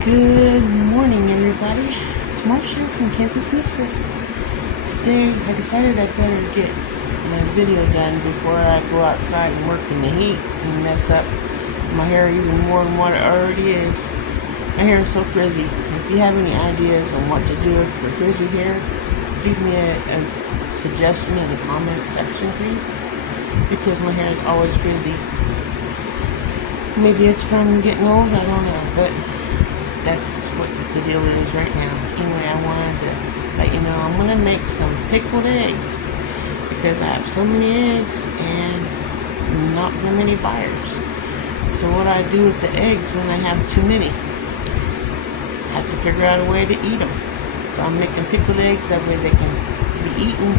Good morning, everybody. It's Marcia from Kansas Misfit. Today, I decided I better get my video done before I go outside and work in the heat and mess up my hair even more than what it already is. My hair is so frizzy. If you have any ideas on what to do for frizzy hair, leave me a suggestion in the comment section, please. Because my hair is always frizzy. Maybe it's from getting old, I don't know, but that's what the deal is right now. Anyway, I wanted to let you know I'm going to make some pickled eggs because I have so many eggs and not very many buyers. So what I do with the eggs when I have too many, I have to figure out a way to eat them. So I'm making pickled eggs, that way they can be eaten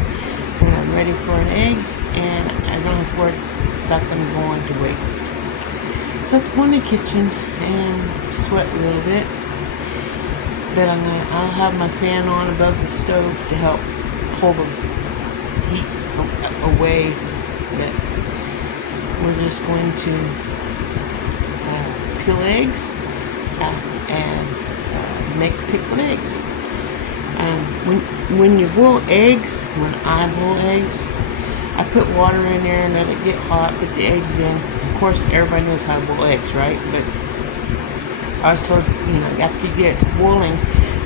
when I'm ready for an egg and I don't have to worry about them going to waste. So let's go in the kitchen and sweat a little bit. But I'll have my fan on above the stove to help pull the heat away. But we're just going to peel eggs and make pickled eggs. When you boil eggs, when I boil eggs, I put water in there and let it get hot, put the eggs in. Of course, everybody knows how to boil eggs, right? But I was told, after you get it to boiling,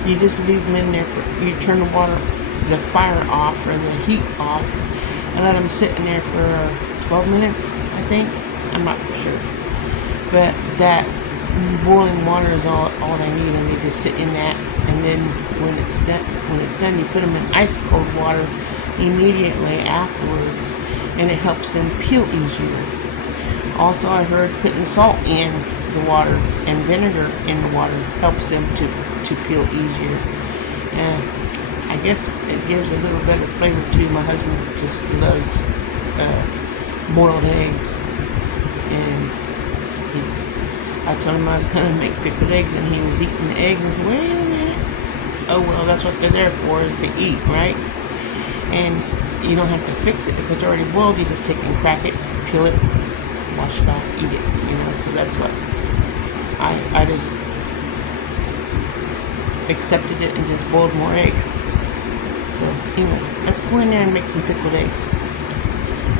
you just leave them in there. You turn the fire off or the heat off, and let them sit in there for 12 minutes, I think. I'm not for sure. But that boiling water is all they need, and they just sit in that. And then when it's done, you put them in ice cold water immediately afterwards, and it helps them peel easier. Also, I heard putting salt in the water and vinegar in the water helps them to peel easier. And I guess it gives a little better flavor too. My husband just loves boiled eggs, and I told him I was going to make pickled eggs, and he was eating the eggs and I said, wait a minute. Oh well, that's what they're there for, is to eat, right? And you don't have to fix it. If it's already boiled, you just take and crack it, peel it, wash it off, eat it, so that's what I just accepted it and just boiled more eggs. So anyway, let's go in there and make some pickled eggs.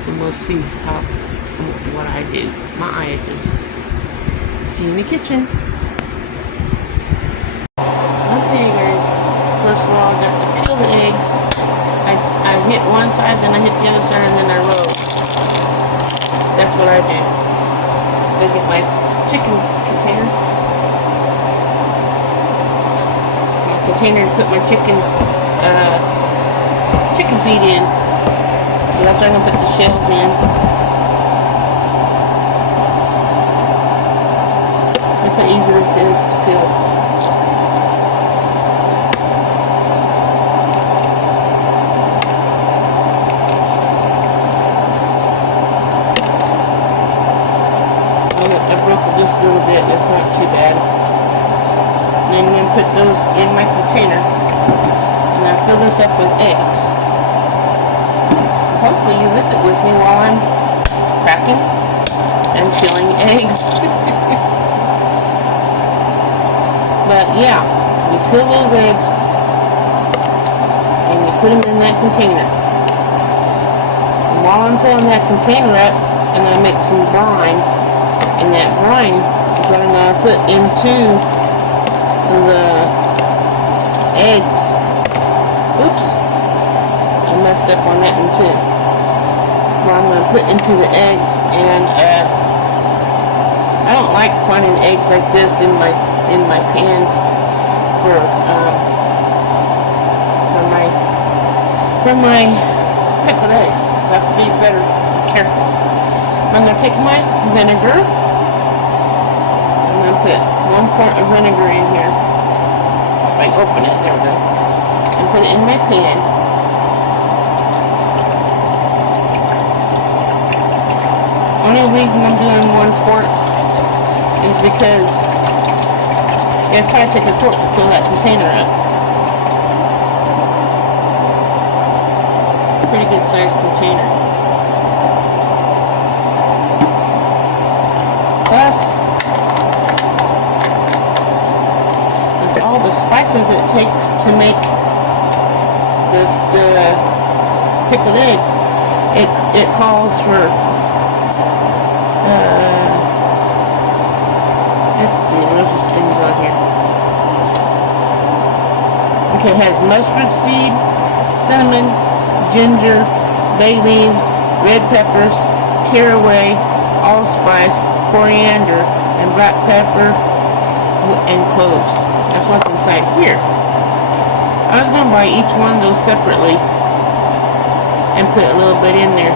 So we'll see what I do. My edges. See you in the kitchen. Okay guys, first of all I got to peel the eggs. I hit one side, then I hit the other side, and then I roll. That's what I do. I get my chicken container. My container to put my chicken feed in. So that's where I'm going to put the shells in. Look how easy this is to peel. Just a little bit, that's not too bad. And then I'm going to put those in my container, and I fill this up with eggs. Hopefully you visit with me while I'm cracking and peeling eggs. But yeah, you peel those eggs and you put them in that container. And while I'm filling that container up, I'm going to make some brine. And that brine is what I'm going to put into the eggs. Oops, I messed up on that one too. What I'm going to put into the eggs, and I don't like finding eggs like this in my pan for my pickled eggs. So I have to be better careful. I'm going to take my vinegar. I'm going to put 1 quart of vinegar in here. If I open it, there we go. And put it in my pan. Only reason I'm doing 1 quart is because it kind of takes a quart to fill that container up. Pretty good sized container. Plus, the spices it takes to make the pickled eggs. It calls for let's see, where's these things on here? Okay, it has mustard seed, cinnamon, ginger, bay leaves, red peppers, caraway, allspice, coriander, and black pepper and cloves. That's what's inside here. I was going to buy each one of those separately and put a little bit in there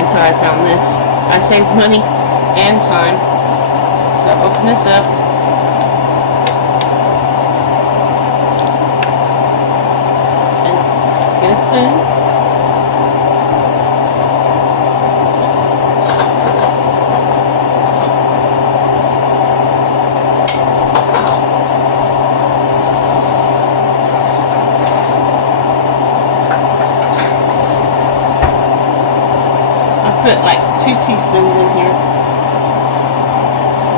until I found this. I saved money and time. So I'll open this up. And get a spoon. Put like 2 teaspoons in here.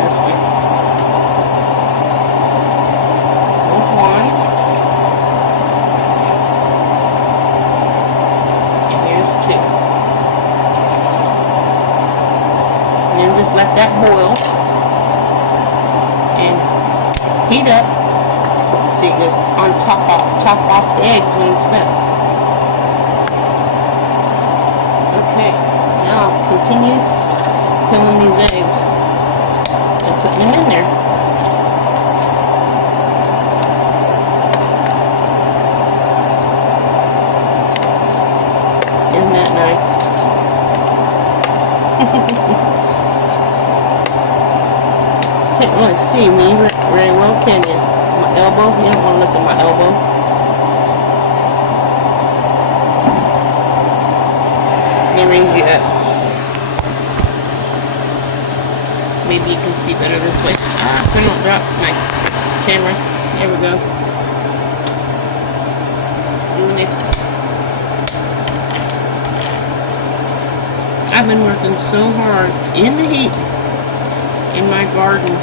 This way. There's 1. And here's 2. And then just let that boil and heat up so you can top off the eggs when it's done. Continue peeling these eggs and putting them in there. Isn't that nice? Can't really see me very well, can you? My elbow? You don't want to look at my elbow. It rings you up. Maybe you can see better this way. I don't drop my camera. There we go. Do the next one. I've been working so hard in the heat in my garden,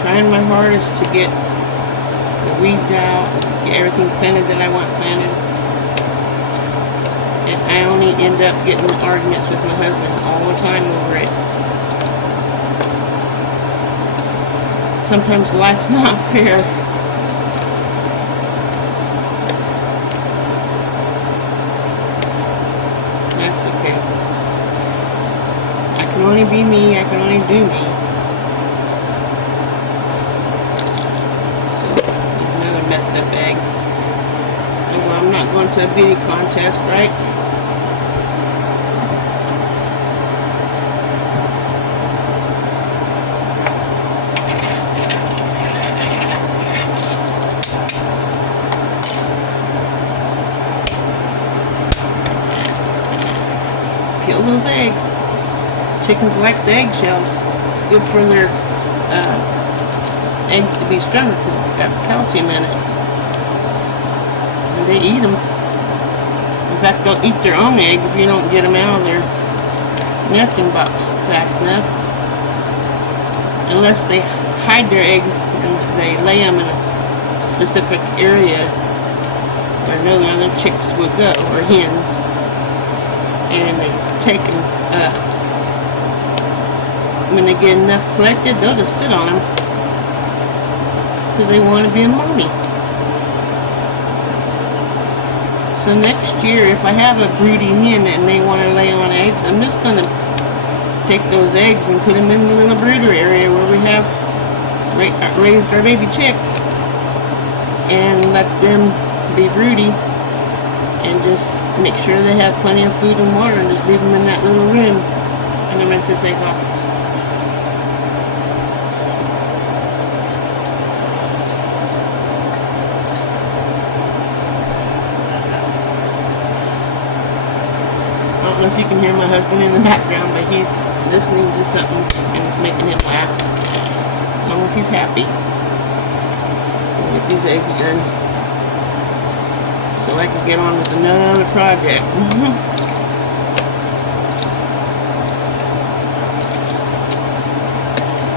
trying my hardest to get the weeds out, get everything planted that I want planted. And I only end up getting arguments with my husband all the time over it. Sometimes life's not fair. That's okay. I can only be me. I can only do me. So, another messed up egg. And well, I'm not going to a beauty contest, right? Peel those eggs. Chickens like the eggshells. It's good for their eggs to be stronger because it's got calcium in it. And they eat them. In fact, they'll eat their own egg if you don't get them out of their nesting box fast enough. Unless they hide their eggs and they lay them in a specific area where no other chicks would go, or hens. And they take them, when they get enough collected, they'll just sit on them because they want to be a mommy. So next year, if I have a broody hen that may want to lay on eggs, I'm just going to take those eggs and put them in the little brooder area where we have raised our baby chicks and let them be broody and just make sure they have plenty of food and water and just leave them in that little room and then rinse this egg off. I don't know if you can hear my husband in the background, but he's listening to something and it's making him laugh. As long as he's happy. So we'll get these eggs done so I can get on with another project.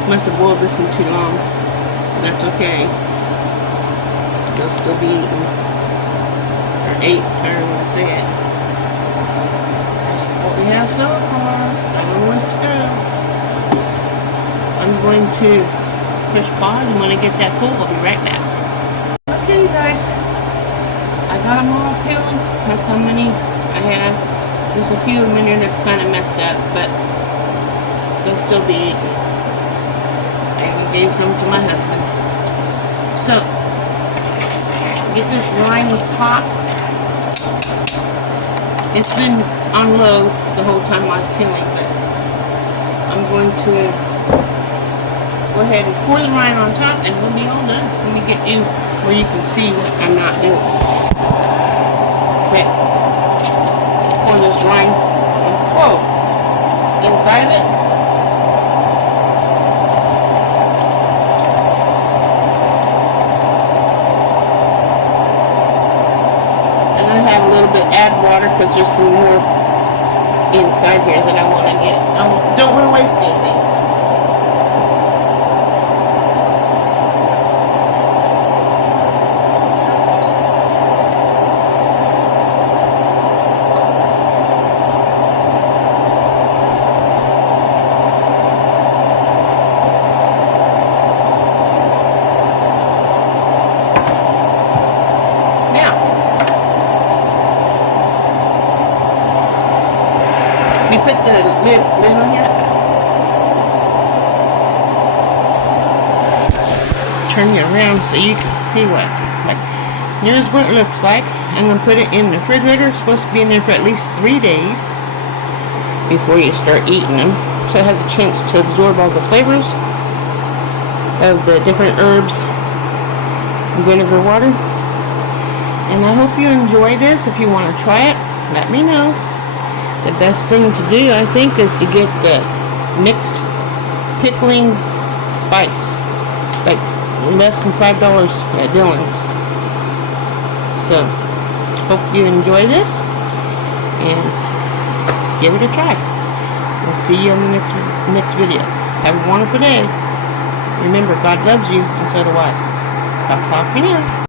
Must have boiled this one too long, but that's okay. they'll still be eaten. Or ate, or I say it. That's what we have so far. Got a little ways to go. I'm going to push pause, and when I get that full, I'll be right back. Okay, you guys. I got them all peeled. That's how many I have. There's a few of them in here that's kind of messed up, but they'll still be eaten. I even gave some to my husband. So, get this rind pot. It's been on low the whole time I was peeling, but I'm going to go ahead and pour the rind on top, and we'll be all done. Let me get in where you can see what I'm not doing. Okay. Pour this rind, whoa, inside of it. I'm going to have a little bit, add water, because there's some more inside here that I want to get. I don't want to waste anything. We put the lid on here. Turn it around so you can see what. Like, here's what it looks like. I'm going to put it in the refrigerator. It's supposed to be in there for at least 3 days before you start eating them. So it has a chance to absorb all the flavors of the different herbs and vinegar water. And I hope you enjoy this. If you want to try it, let me know. The best thing to do, I think, is to get the mixed pickling spice. It's like less than $5 at Dillon's. So, hope you enjoy this, and give it a try. We'll see you on the next video. Have a wonderful day. Remember, God loves you, and so do I. Ta-ta for now.